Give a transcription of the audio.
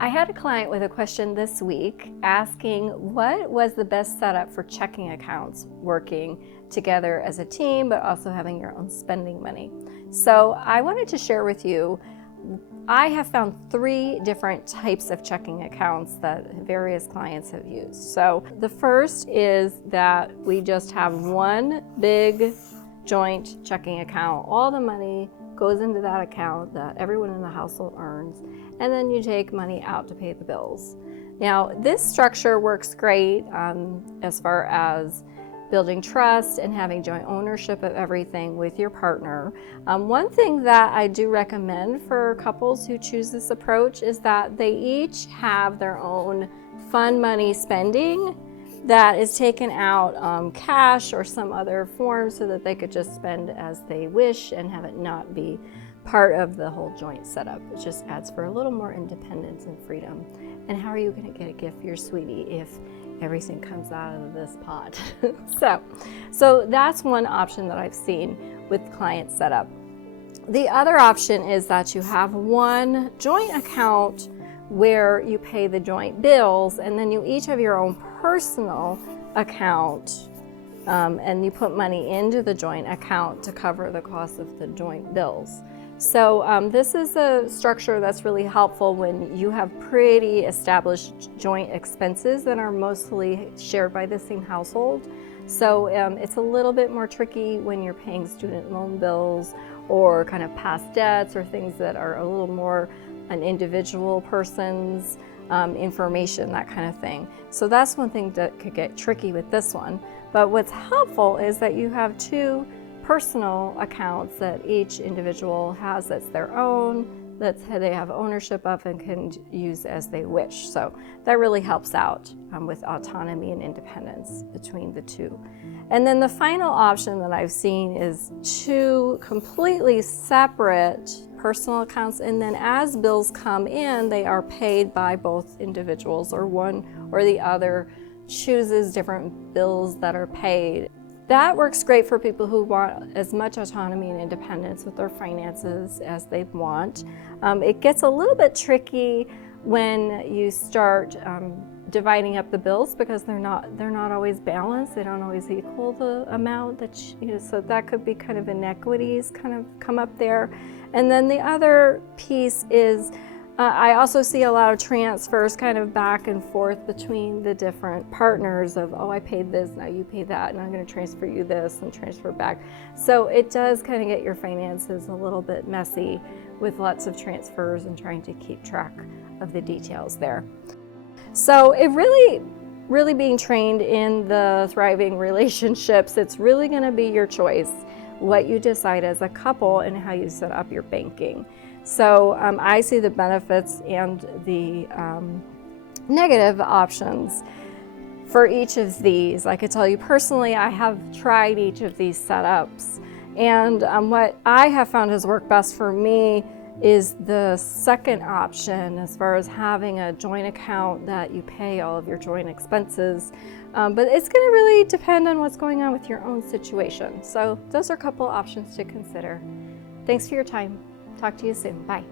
I had a client with a question this week asking what was the best setup for checking accounts working together as a team, but also having your own spending money. So I wanted to share with you, I have found 3 different types of checking accounts that various clients have used. So the first is that we just have one big joint checking account. All the money goes into that account that everyone in the household earns, and then you take money out to pay the bills. Now, this structure works great as far as building trust and having joint ownership of everything with your partner. One thing that I do recommend for couples who choose this approach is that they each have their own fun money spending that is taken out cash or some other form so that they could just spend as they wish and have it not be part of the whole joint setup. It just adds for a little more independence and freedom. And how are you going to get a gift for your sweetie if everything comes out of this pot? So that's one option that I've seen with client setup. The other option is that you have one joint account where you pay the joint bills, and then you each have your own personal account, and you put money into the joint account to cover the cost of the joint bills. So this is a structure that's really helpful when you have pretty established joint expenses that are mostly shared by the same household. So it's a little bit more tricky when you're paying student loan bills or kind of past debts or things that are a little more an individual person's information, that kind of thing. So that's one thing that could get tricky with this one. But what's helpful is that you have 2 personal accounts that each individual has that's their own, that they have ownership of and can use as they wish. So that really helps out with autonomy and independence between the 2. And then the final option that I've seen is 2 completely separate personal accounts, and then as bills come in, they are paid by both individuals, or one or the other chooses different bills that are paid. That works great for people who want as much autonomy and independence with their finances as they want. It gets a little bit tricky when you start dividing up the bills because they're not always balanced. They don't always equal the amount that so that could be kind of inequities kind of come up there. And then the other piece is I also see a lot of transfers kind of back and forth between the different partners of, oh, I paid this, now you pay that, and I'm going to transfer you this and transfer back. So it does kind of get your finances a little bit messy with lots of transfers and trying to keep track of the details there. So it really being trained in the thriving relationships, it's really going to be your choice what you decide as a couple and how you set up your banking. So I see the benefits and the negative options for each of these. I could tell you personally, I have tried each of these setups, and what I have found has worked best for me is the second option, as far as having a joint account that you pay all of your joint expenses. But it's going to really depend on what's going on with your own situation. So those are a couple options to consider. Thanks for your time. Talk to you soon. Bye.